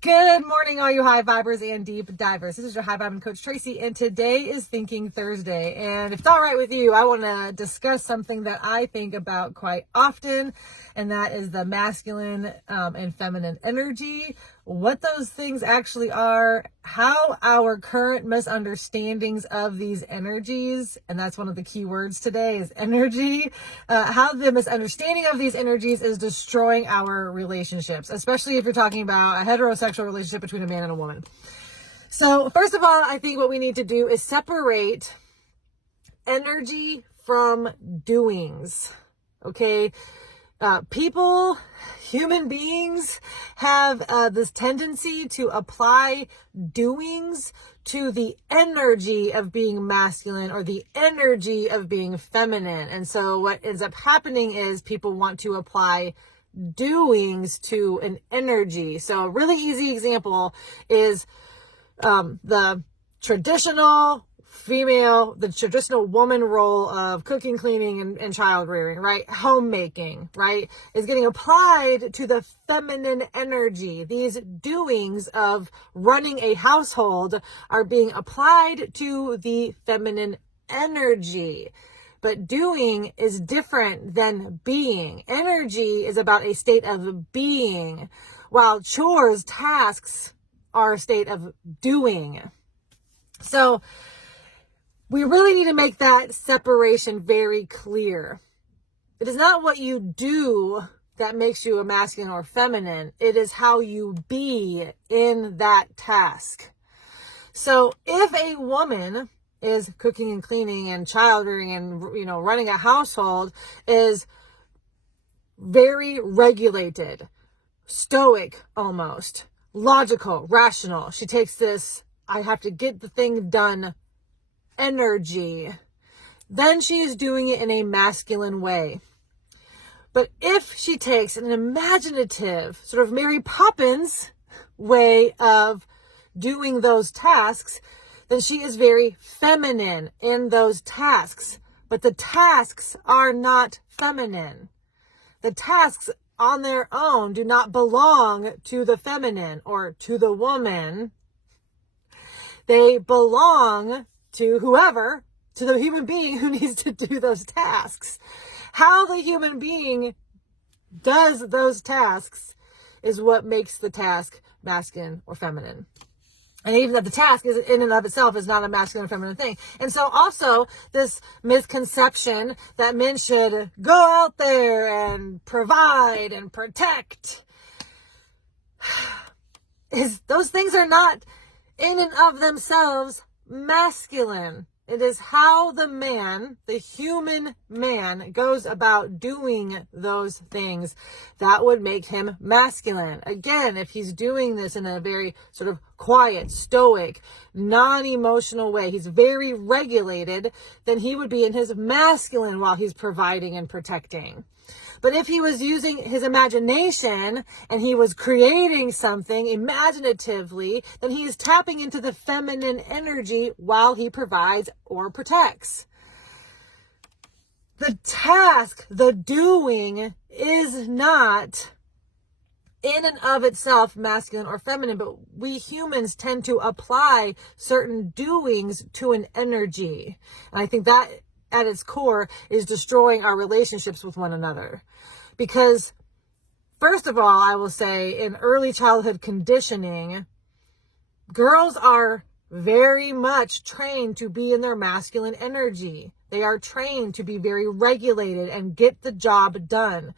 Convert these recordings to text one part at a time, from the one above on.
Good morning, all you high vibers and deep divers. This is your high vibing coach Tracy, and today is Thinking Thursday. And if it's all right with you, I want to discuss something that I think about quite often, and that is the masculine and feminine energy, what those things actually are, how our current misunderstandings of these energies, and that's one of the key words today is energy, how the misunderstanding of these energies is destroying our relationships, especially if you're talking about a heterosexual relationship between a man and a woman. So first of all, I think what we need to do is separate energy from doings. Okay. Human beings have this tendency to apply doings to the energy of being masculine or the energy of being feminine. And so what ends up happening is people want to apply doings to an energy. So a really easy example is the traditional woman role of cooking, cleaning, and child rearing, right? Homemaking, right? Is getting applied to the feminine energy. These doings of running a household are being applied to the feminine energy. But doing is different than being. Energy is about a state of being, while chores, tasks are a state of doing. So we really need to make that separation very clear. It is not what you do that makes you a masculine or feminine. It is how you be in that task. So if a woman is cooking and cleaning and child rearing and, running a household, is very regulated, stoic almost, logical, rational. She takes this, I have to get the thing done energy. Then she is doing it in a masculine way. But if she takes an imaginative, sort of Mary Poppins way of doing those tasks, then she is very feminine in those tasks. But the tasks are not feminine. The tasks on their own do not belong to the feminine or to the woman. They belong to whoever, to the human being who needs to do those tasks. How the human being does those tasks is what makes the task masculine or feminine. And even that the task is in and of itself is not a masculine or feminine thing. And so also this misconception that men should go out there and provide and protect is those things are not in and of themselves masculine. It is how the man, the human man, goes about doing those things that would make him masculine. Again, if he's doing this in a very sort of quiet, stoic, non-emotional way, he's very regulated, then he would be in his masculine while he's providing and protecting. But if he was using his imagination and he was creating something imaginatively, then he is tapping into the feminine energy while he provides or protects. The task, the doing, is not in and of itself masculine or feminine, but we humans tend to apply certain doings to an energy. And I think that at its core is destroying our relationships with one another. Because first of all, I will say in early childhood conditioning, girls are very much trained to be in their masculine energy. They are trained to be very regulated and get the job done.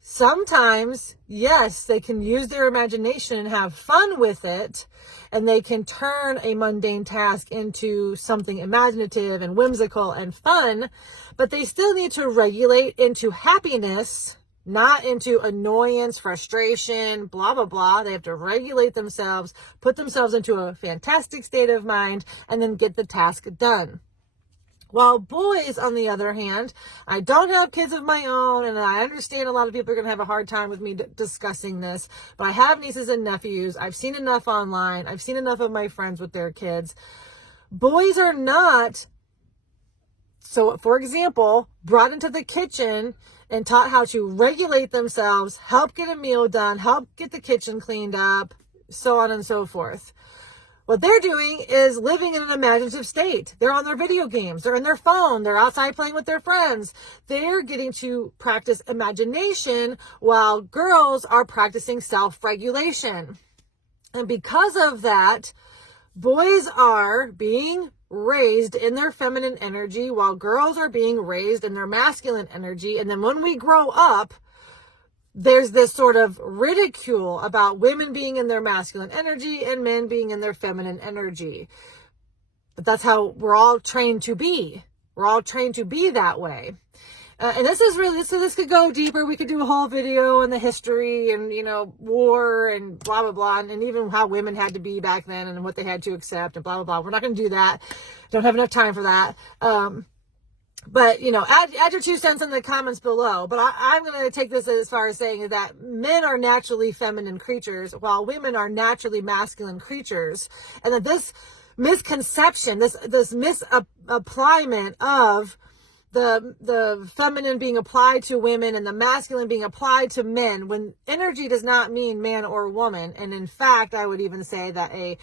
Sometimes, yes, they can use their imagination and have fun with it, and they can turn a mundane task into something imaginative and whimsical and fun, but they still need to regulate into happiness, not into annoyance, frustration, blah, blah, blah. They have to regulate themselves, put themselves into a fantastic state of mind, and then get the task done. While boys, on the other hand, I don't have kids of my own, and I understand a lot of people are going to have a hard time with me discussing this, but I have nieces and nephews. I've seen enough online. I've seen enough of my friends with their kids. Boys are not, so for example, brought into the kitchen and taught how to regulate themselves, help get a meal done, help get the kitchen cleaned up, so on and so forth. What they're doing is living in an imaginative state. They're on their video games. They're in their phone. They're outside playing with their friends. They're getting to practice imagination while girls are practicing self-regulation. And because of that, boys are being raised in their feminine energy while girls are being raised in their masculine energy. And then when we grow up, there's this sort of ridicule about women being in their masculine energy and men being in their feminine energy. But that's how we're all trained to be. We're all trained to be that way. And this is really, so this could go deeper. We could do a whole video on the history and, war and blah, blah, blah. And even how women had to be back then and what they had to accept and blah, blah, blah. We're not going to do that. Don't have enough time for that. But, add your 2 cents in the comments below. But I'm going to take this as far as saying that men are naturally feminine creatures while women are naturally masculine creatures. And that this misconception, this misappliement of the feminine being applied to women and the masculine being applied to men, when energy does not mean man or woman. And in fact, I would even say that a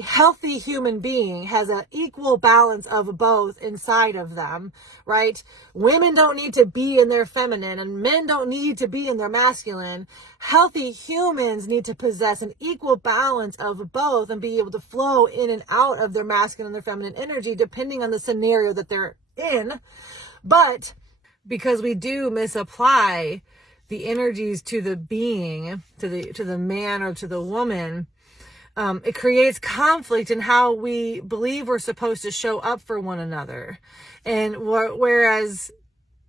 healthy human being has an equal balance of both inside of them, right? Women don't need to be in their feminine and men don't need to be in their masculine. Healthy humans need to possess an equal balance of both and be able to flow in and out of their masculine and their feminine energy depending on the scenario that they're in. But because we do misapply the energies to the being, to the man or to the woman, it creates conflict in how we believe we're supposed to show up for one another. And whereas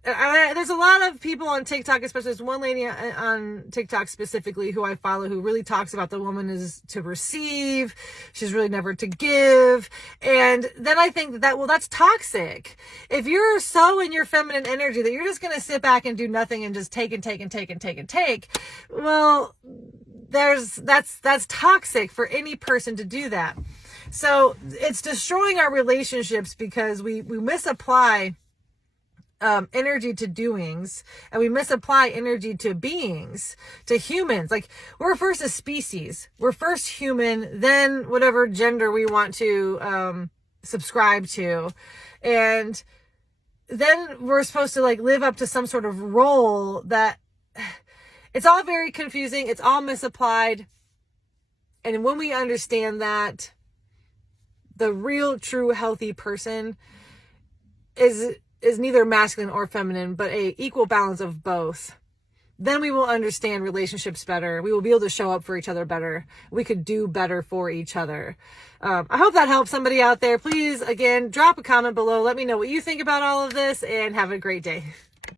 there's a lot of people on TikTok, especially there's one lady on TikTok specifically who I follow who really talks about the woman is to receive. She's really never to give. And then I think that's toxic. If you're so in your feminine energy that you're just going to sit back and do nothing and just take and take and take and take and take, well, that's toxic for any person to do that. So it's destroying our relationships because we misapply energy to doings and we misapply energy to beings, to humans. Like, we're first a species, we're first human, then whatever gender we want to subscribe to, and then we're supposed to live up to some sort of role that it's all very confusing. It's all misapplied. And when we understand that the real, true, healthy person is neither masculine or feminine, but a equal balance of both, then we will understand relationships better. We will be able to show up for each other better. We could do better for each other. I hope that helps somebody out there. Please, again, drop a comment below. Let me know what you think about all of this and have a great day.